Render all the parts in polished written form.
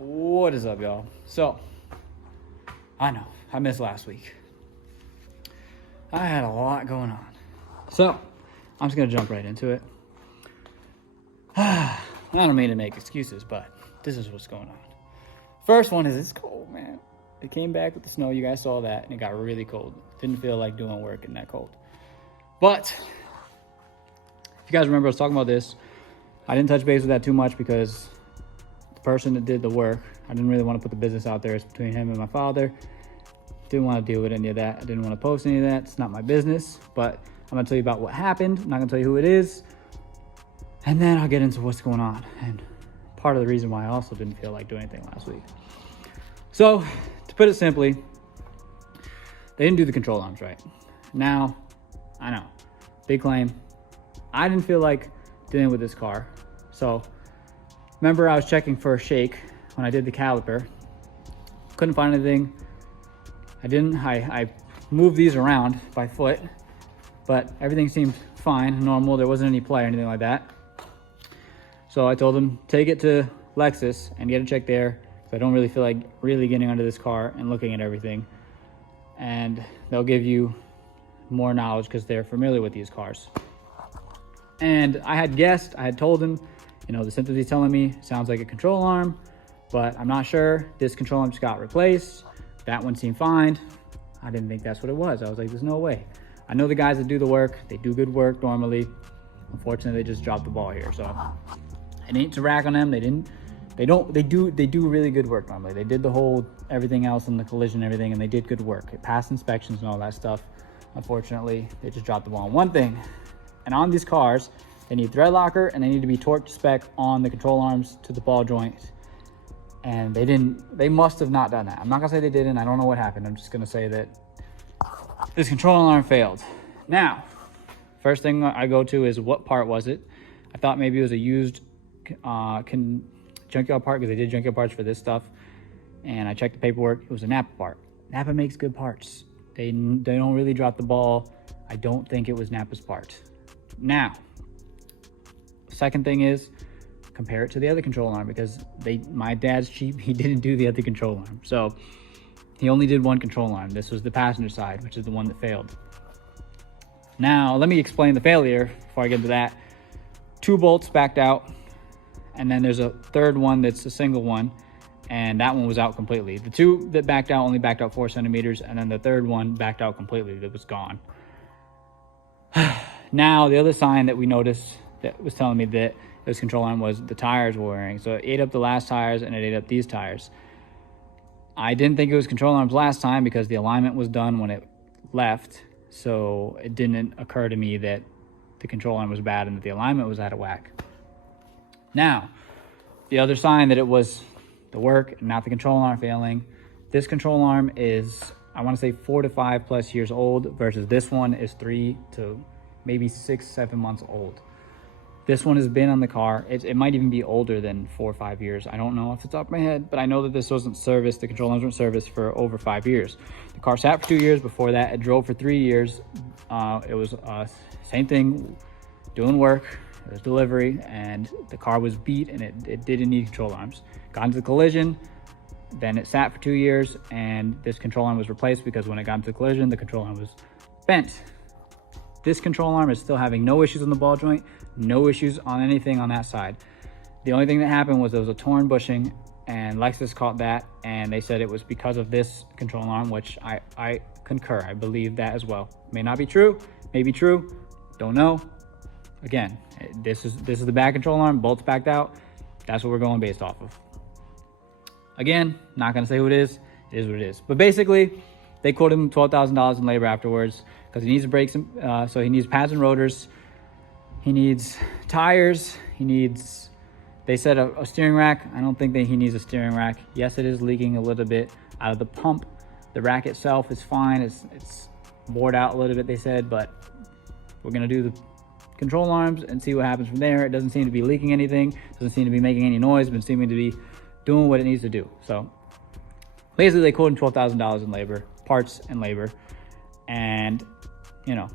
What is up, y'all? So, I know, I missed last week. I had a lot going on. So, I'm just going to jump right into it. I don't mean to make excuses, but this is what's going on. First one is it's cold, man. It came back with the snow. You guys saw that, and it got really cold. Didn't feel like doing work in that cold. But, if you guys remember, I was talking about this. I didn't touch base with that too much because the person that did the work, I didn't really want to put the business out there. It's between him and my father. Didn't want to deal with any of that. I didn't want to post any of that. It's not my business. But I'm going to tell you about what happened. I'm not going to tell you who it is. And then I'll get into what's going on. And part of the reason why I also didn't feel like doing anything last week. So, to put it simply, they didn't do the control arms right. Now, I know, big claim. I didn't feel like dealing with this car. So, remember I was checking for a shake when I did the caliper. Couldn't find anything. I moved these around by foot, but everything seemed fine, normal. There wasn't any play or anything like that. So I told them, take it to Lexus and get it checked there. I don't really feel like really getting under this car and looking at everything. And they'll give you more knowledge because they're familiar with these cars. And I had told him, you know, the symptoms he's telling me sounds like a control arm, but I'm not sure. This control arm just got replaced. That one seemed fine. I didn't think that's what it was. I was like, there's no way. I know the guys that do the work. They do good work normally. Unfortunately, they just dropped the ball here. So it ain't to rack on them. They do really good work normally. They did the whole everything else in the collision and everything, and they did good work. It passed inspections and all that stuff. Unfortunately, they just dropped the ball on one thing. And on these cars, they need thread locker and they need to be torqued to spec on the control arms to the ball joint. And they must have not done that. I'm not gonna say they didn't. I don't know what happened. I'm just gonna say that this control arm failed. Now, first thing I go to is what part was it? I thought maybe it was a used junkyard part because they did junkyard parts for this stuff. And I checked the paperwork. It was a Napa part. Napa makes good parts. They don't really drop the ball. I don't think it was Napa's part. Now, second thing is compare it to the other control arm because my dad's cheap. He didn't do the other control arm. So he only did one control arm. This was the passenger side, which is the one that failed. Now, let me explain the failure before I get into that. 2 bolts backed out, and then there's a third one that's a single one, and that one was out completely. The 2 that backed out only backed out 4 centimeters, and then the third one backed out completely. That was gone. Now, the other sign that we noticed that was telling me that this control arm was the tires were wearing. So it ate up the last tires and it ate up these tires. I didn't think it was control arms last time because the alignment was done when it left. So it didn't occur to me that the control arm was bad and that the alignment was out of whack. Now, the other sign that it was the work and not the control arm failing. This control arm is, I want to say 4 to 5 plus years old versus this one is 3 to maybe 6, 7 months old. This one has been on the car. It might even be older than 4 or 5 years. I don't know off the top of my head, but I know that this wasn't serviced. The control arms weren't serviced for over 5 years. The car sat for 2 years. Before that, it drove for 3 years. It was same thing, doing work. It was delivery, and the car was beat, and it didn't need control arms. Got into the collision, then it sat for 2 years, and this control arm was replaced because when it got into the collision, the control arm was bent. This control arm is still having no issues on the ball joint, no issues on anything on that side. The only thing that happened was there was a torn bushing, and Lexus caught that, and they said it was because of this control arm, which I concur. I believe that as well. May not be true, may be true, don't know. Again, this is the back control arm, bolts backed out. That's what we're going based off of. Again, not gonna say who it is what it is. But basically, they quoted him $12,000 in labor afterwards because he needs brakes, so he needs pads and rotors. He needs tires. He needs, they said a steering rack. I don't think that he needs a steering rack. Yes, it is leaking a little bit out of the pump. The rack itself is fine. It's bored out a little bit, they said, but we're gonna do the control arms and see what happens from there. It doesn't seem to be leaking anything. Doesn't seem to be making any noise, but seeming to be doing what it needs to do. So basically they quoted $12,000 in labor, parts and labor. And, you know,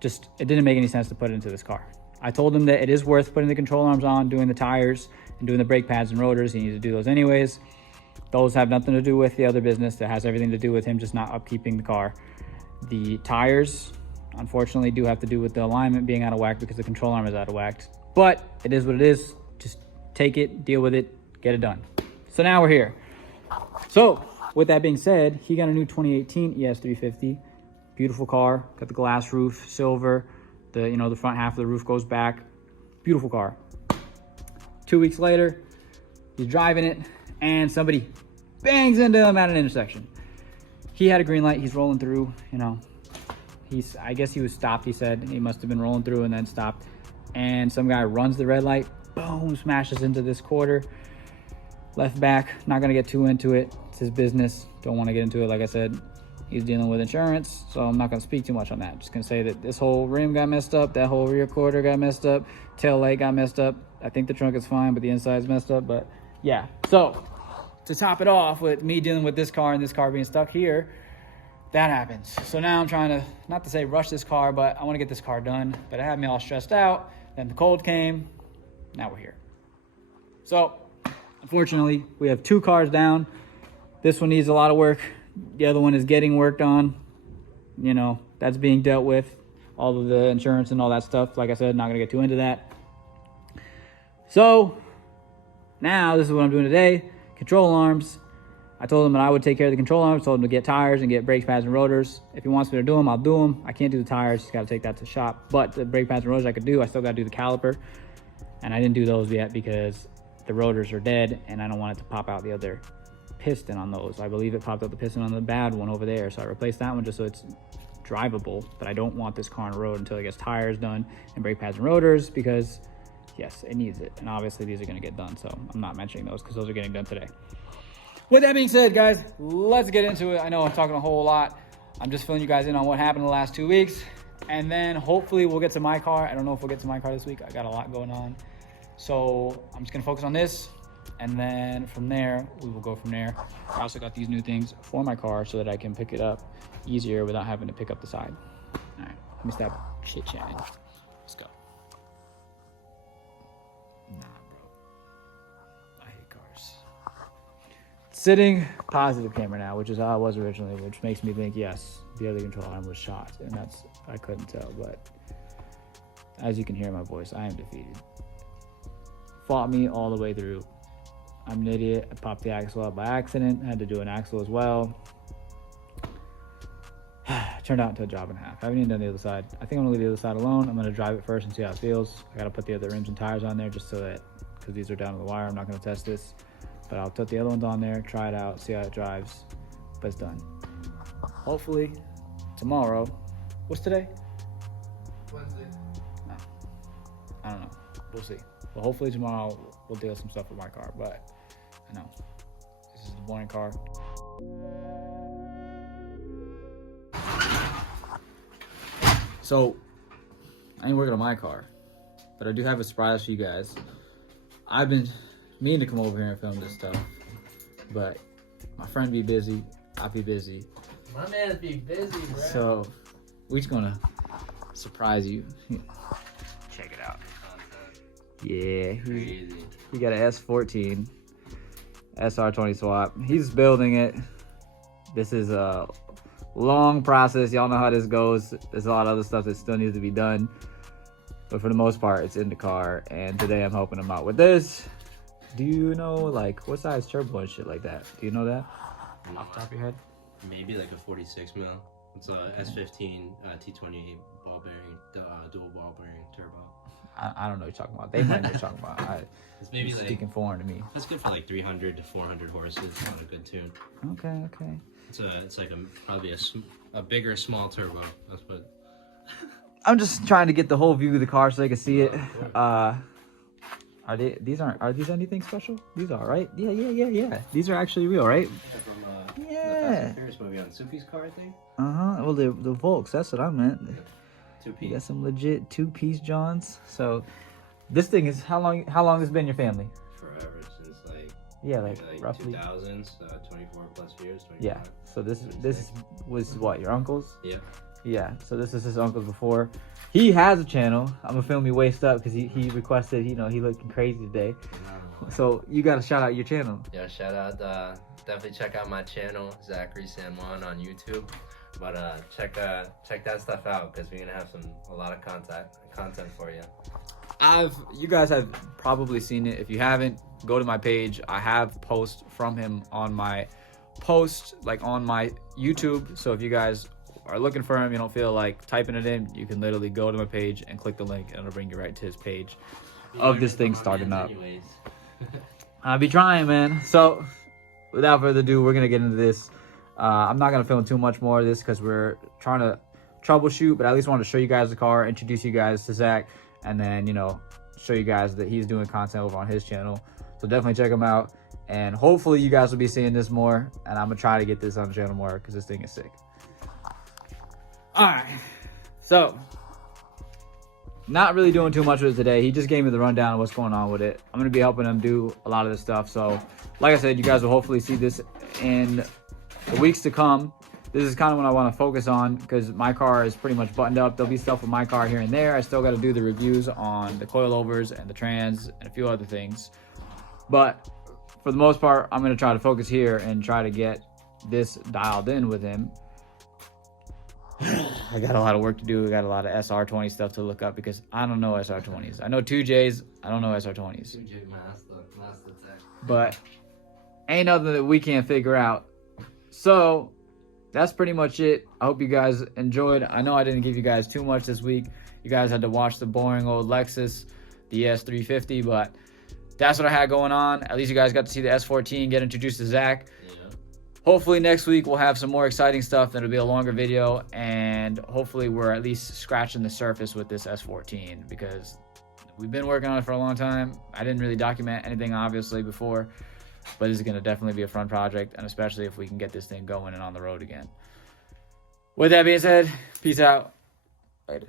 just, it didn't make any sense to put it into this car. I told him that it is worth putting the control arms on, doing the tires and doing the brake pads and rotors. He needs to do those anyways. Those have nothing to do with the other business. That has everything to do with him just not upkeeping the car. The tires, unfortunately, do have to do with the alignment being out of whack because the control arm is out of whack. But it is what it is. Just take it, deal with it, get it done. So now we're here. So with that being said, he got a new 2018 ES350. Beautiful car. Got the glass roof, silver. The front half of the roof goes back. Beautiful car. 2 weeks later, he's driving it and somebody bangs into him at an intersection. He had a green light. He's rolling through, I guess he was stopped. He said he must have been rolling through and then stopped. And some guy runs the red light, boom, smashes into this quarter. Left back, not gonna get too into it. It's his business. Don't want to get into it. Like I said, he's dealing with insurance, so I'm not gonna speak too much on that. Just gonna say that this whole rim got messed up, that whole rear quarter got messed up, tail light got messed up. I think the trunk is fine, but the inside's messed up. But yeah, so to top it off with me dealing with this car and this car being stuck here, that happens. So now I'm trying to, not to say rush this car, but I want to get this car done. But it had me all stressed out. Then the cold came. Now we're here. So unfortunately, we have 2 cars down. This one needs a lot of work. The other one is getting worked on. That's being dealt with. All of the insurance and all that stuff. Like I said, not going to get too into that. So now this is what I'm doing today. Control arms. I told him that I would take care of the control arms. Told him to get tires and get brake pads and rotors. If he wants me to do them, I'll do them. I can't do the tires. He's got to take that to the shop. But the brake pads and rotors I could do. I still got to do the caliper. And I didn't do those yet because the rotors are dead and I don't want it to pop out the other piston on those. I believe it popped out the piston on the bad one over there. So I replaced that one just so it's drivable. But I don't want this car on the road until it gets tires done and brake pads and rotors because, yes, it needs it. And obviously these are going to get done. So I'm not mentioning those because those are getting done today. With that being said, guys, let's get into it. I know I'm talking a whole lot. I'm just filling you guys in on what happened the last 2 weeks. And then hopefully we'll get to my car. I don't know if we'll get to my car this week. I got a lot going on. So I'm just gonna focus on this. And then from there, we will go from there. I also got these new things for my car so that I can pick it up easier without having to pick up the side. All right, let me stop chit chatting. Let's go. Nah, bro. I hate cars. Sitting positive camera now, which is how I was originally, which makes me think, yes, the other control arm was shot. And that's, I couldn't tell, but as you can hear in my voice, I am defeated. Fought me all the way through. I'm an idiot. I popped the axle up by accident. Had to do an axle as well. Turned out into a job and a half. I haven't even done the other side. I think I'm gonna leave the other side alone. I'm gonna drive it first and see how it feels. I gotta put the other rims and tires on there just so that, because these are down to the wire, I'm not gonna test this. But I'll put the other ones on there, try it out, see how it drives. But it's done. Hopefully tomorrow. What's today? Wednesday. No. I don't know. We'll see. But hopefully tomorrow we'll deal with some stuff with my car. But I know this is the boring car. So I ain't working on my car, but I do have a surprise for you guys. I've been meaning to come over here and film this stuff, but my friend be busy, I'll be busy. My man's be busy, bro. So we're just gonna surprise you. Check it out. Yeah, he got an S14 SR20 swap. He's building it. This is a long process. Y'all know how this goes. There's a lot of other stuff that still needs to be done, but for the most part, it's in the car. And today I'm helping him out with this. Do you know like what size turbo and shit like that? Do you know that off the top of your head? Maybe like a 46 mil. It's a S15 T28 ball bearing, dual ball bearing turbo. I don't know what you're talking about. They might know what you're talking about. It's maybe like speaking foreign to me. That's good for like 300 to 400 horses on a good tune. Okay. It's like probably a bigger small turbo. That's what. I'm just trying to get the whole view of the car so they can see it. Are these anything special? These are, right? Yeah. These are actually real, right? From Yeah. the Fast and Furious movie on Soupy's car, I think. Well, the Volks, that's what I meant. You 2P. got some legit two-piece Johns. So this thing is how long has it been in your family? Forever, since like like roughly 2000s, 24 plus years. 25. Yeah. So this was what, your uncle's? Yeah. Yeah, so this is his uncle's before. He has a channel. I'm gonna film me waist up because he requested, you know, he looking crazy today. So you gotta shout out your channel. Yeah, shout out. Definitely check out my channel, Zachary San Juan on YouTube. But check that stuff out because we're gonna have a lot of content for you. You guys have probably seen it. If you haven't, go to my page. I have posts from him on my post, like on my YouTube. So if you guys are looking for him, you don't feel like typing it in, you can literally go to my page and click the link and it'll bring you right to his page of this thing starting up. I'll be trying, man. So without further ado, we're gonna get into this. I'm not gonna film too much more of this because we're trying to troubleshoot, but I at least wanted to show you guys the car, introduce you guys to Zach, and then, you know, show you guys that he's doing content over on his channel. So definitely check him out, and hopefully you guys will be seeing this more, and I'm gonna try to get this on the channel more because this thing is sick. All right, so not really doing too much with it today. He just gave me the rundown of what's going on with it. I'm gonna be helping him do a lot of this stuff. So like I said, you guys will hopefully see this in the weeks to come. This is kind of what I want to focus on because my car is pretty much buttoned up. There'll be stuff with my car here and there. I still got to do the reviews on the coilovers and the trans and a few other things. But for the most part, I'm going to try to focus here and try to get this dialed in with him. I got a lot of work to do. I got a lot of SR20 stuff to look up because I don't know SR20s. I know 2Js. I don't know SR20s. 2J Master Tech. But ain't nothing that we can't figure out. So that's pretty much it. I hope you guys enjoyed. I know I didn't give you guys too much this week. You guys had to watch the boring old Lexus, the S350, but that's what I had going on. At least you guys got to see the S14 get introduced to Zach. Hopefully next week we'll have some more exciting stuff. That'll be a longer video, and hopefully we're at least scratching the surface with this S14 because we've been working on it for a long time. I didn't really document anything obviously before, but this is going to definitely be a fun project, and especially if we can get this thing going and on the road again. With that being said, peace out. Later.